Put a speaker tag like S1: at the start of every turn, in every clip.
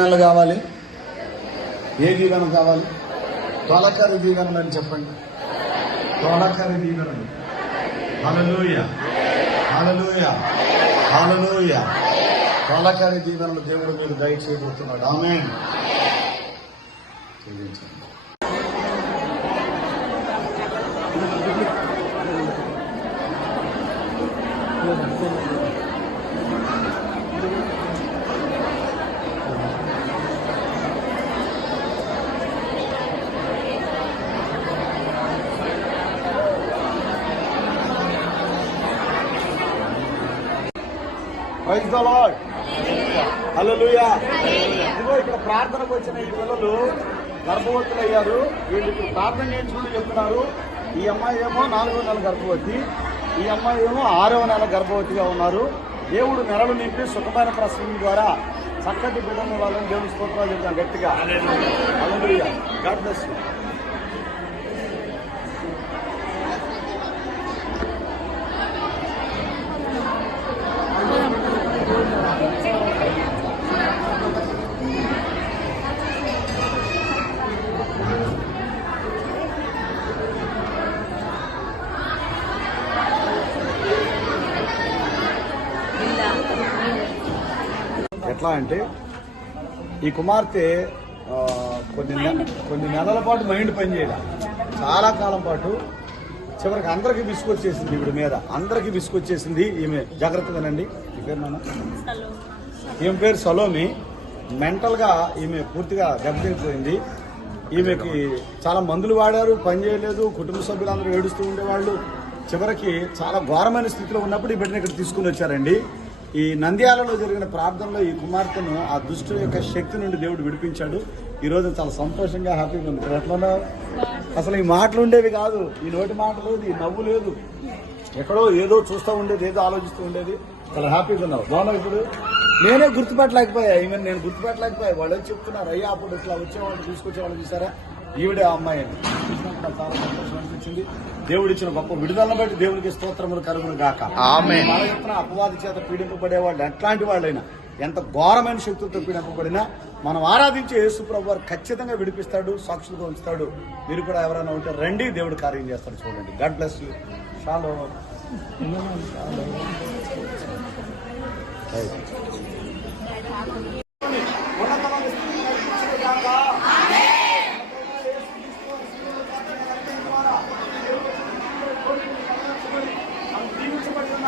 S1: దీవెనలు కావాలి. ఏ దీవెన కావాలి? తొలకరి దీవెనలు అని చెప్పండి. తొలకరి దీవెనలు హల్లెలూయ. హల్లెలూయ. హల్లెలూయ. తొలకరి దీవెనలు దేవుడు మీరు దయచేయబోతున్నాడు. ఆమె ప్రైజ్ ద లార్డ్ హల్లెలూయా ఇదిగో ఇక్కడ ప్రార్థనకు వచ్చిన ఈ పిల్లలు గర్భవతులు అయ్యారు వీళ్ళు ఇప్పుడు ప్రార్థన చేయించుకుంటూ చెప్తున్నారు. ఈ అమ్మాయి ఏమో నాలుగో నెల గర్భవతి. ఈ అమ్మాయి ఏమో ఆరవ నెల గర్భవతిగా ఉన్నారు. దేవుడు నెలలు నింపి సుఖమైన ప్రసవం ద్వారా చక్కటి బిడ్డను వాళ్ళని దేవుని స్తోత్రాలు చెప్తాం గట్టిగా. గాడ్ బ్లెస్ ఎట్లా అంటే ఈ కుమార్తె కొన్ని కొన్ని నెలల పాటు మైండ్ పనిచేయడం చాలా కాలం పాటు చివరికి అందరికీ విసుకొచ్చేసింది ఈవిడ మీద. అందరికీ విసుకొచ్చేసింది ఈమె. జాగ్రత్త వినండి ఈ పేరు నాన్న? ఈమె పేరు సలోమి. మెంటల్గా ఈమె పూర్తిగా దెబ్బతినిపోయింది. ఈమెకి చాలా మందులు వాడారు పని చేయలేదు కుటుంబ సభ్యులందరూ ఏడుస్తూ ఉండేవాళ్ళు. చివరికి చాలా ఘోరమైన స్థితిలో ఉన్నప్పుడు ఈ బిడ్డను ఇక్కడ తీసుకుని వచ్చారండి. ఈ నంద్యాలలో జరిగిన ప్రార్థనలో ఈ కుమార్తెను ఆ దుష్టు యొక్క శక్తి నుండి దేవుడు విడిపించాడు. ఈ రోజు చాలా సంతోషంగా హ్యాపీగా ఉంది. ఇక్కడ ఎట్లా అసలు ఈ మాటలు ఉండేవి కాదు. ఈ నోటి మాట లేదు ఈ నవ్వు లేదు. ఎక్కడో ఏదో చూస్తూ ఉండేది ఏదో ఆలోచిస్తూ ఉండేది. చాలా హ్యాపీగా ఉన్నావు. బాగున్నావు ఇప్పుడు? నేనే గుర్తుపెట్టలేకపోయా. ఈవెన్ నేను గుర్తుపెట్టలేకపోయా. వాళ్ళు చెప్తున్నారు అయ్యా అప్పుడు ఇట్లా వచ్చేవాళ్ళు తీసుకొచ్చేవాళ్ళు చూసారా? ఈవిడే ఆ అమ్మాయి అని. నాకు చాలా సంతోషం అనిపించింది. దేవుడు ఇచ్చిన గొప్ప విడుదలను బట్టి దేవుడికి స్తోత్రములు కలుగును గాక.
S2: ఆమేన్.
S1: మన అపవాది చేత పీడింపబడే వాళ్ళు ఎట్లాంటి వాళ్ళైనా ఎంత ఘోరమైన శక్తులతో పీడింపబడినా మనం ఆరాధించే యేసు ప్రభు వారు ఖచ్చితంగా విడిపిస్తాడు సాక్షులుగా ఉంచుతాడు. మీరు కూడా ఎవరైనా ఉంటే రండి దేవుడు కార్యం చేస్తాడు చూడండి. God bless you. షాలో.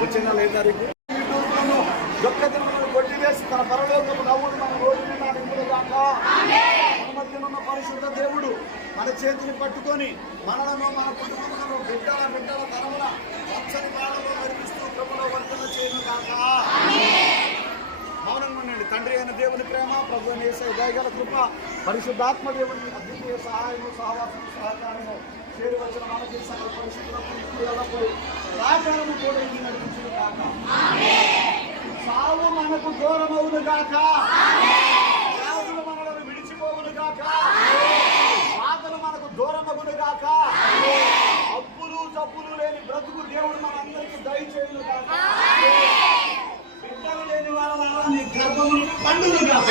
S1: వచ్చే నెల ఏ తారీఖు? యొక్క తన పరలోకపు నవ్వుడు మన రోడ్డు మీద నింపుడుగాక ఉన్న పరిశుద్ధ దేవుడు మన చేతిని పట్టుకొని మనలను మన కుటుంబములను బిడ్డల బిడ్డల తరముల పచ్చని కాలంలో నడిపిస్తూ ప్రభులో వర్తన చేయను కాక మౌనంగా ఉండండి. తండ్రి అయిన దేవుని ప్రేమ ప్రభు అయిన దయగల కృప పరిశుద్ధాత్మ దేవుని అద్వితీయ సహాయము సహవాసము సహకారము చేరి వచ్చిన మనకి సకల పరిశుద్ధులకు కూడా ఇది నడిపించును కాక సావు మనకు దూరమవును గాక. వ్యాధులు మనలను విడిచిపోవును గాక. బాధలు మనకు దూరమగును గాక. అప్పులు జబ్బులు లేని బ్రతుకు దేవుడు మనందరికీ దయచేయును గాక. బిడ్డలు లేని వాళ్ళ నీ గర్భమును పండును గాక.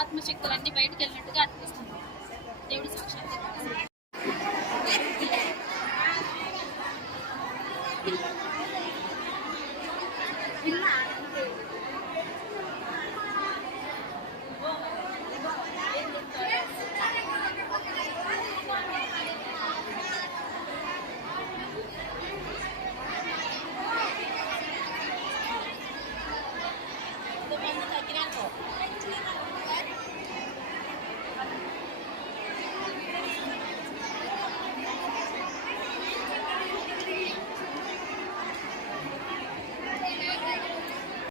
S3: ఆత్మశక్తులన్నీ బయటకు వెళ్ళినట్టుగా అనిపిస్తుంది. దేవుడు సాక్షాత్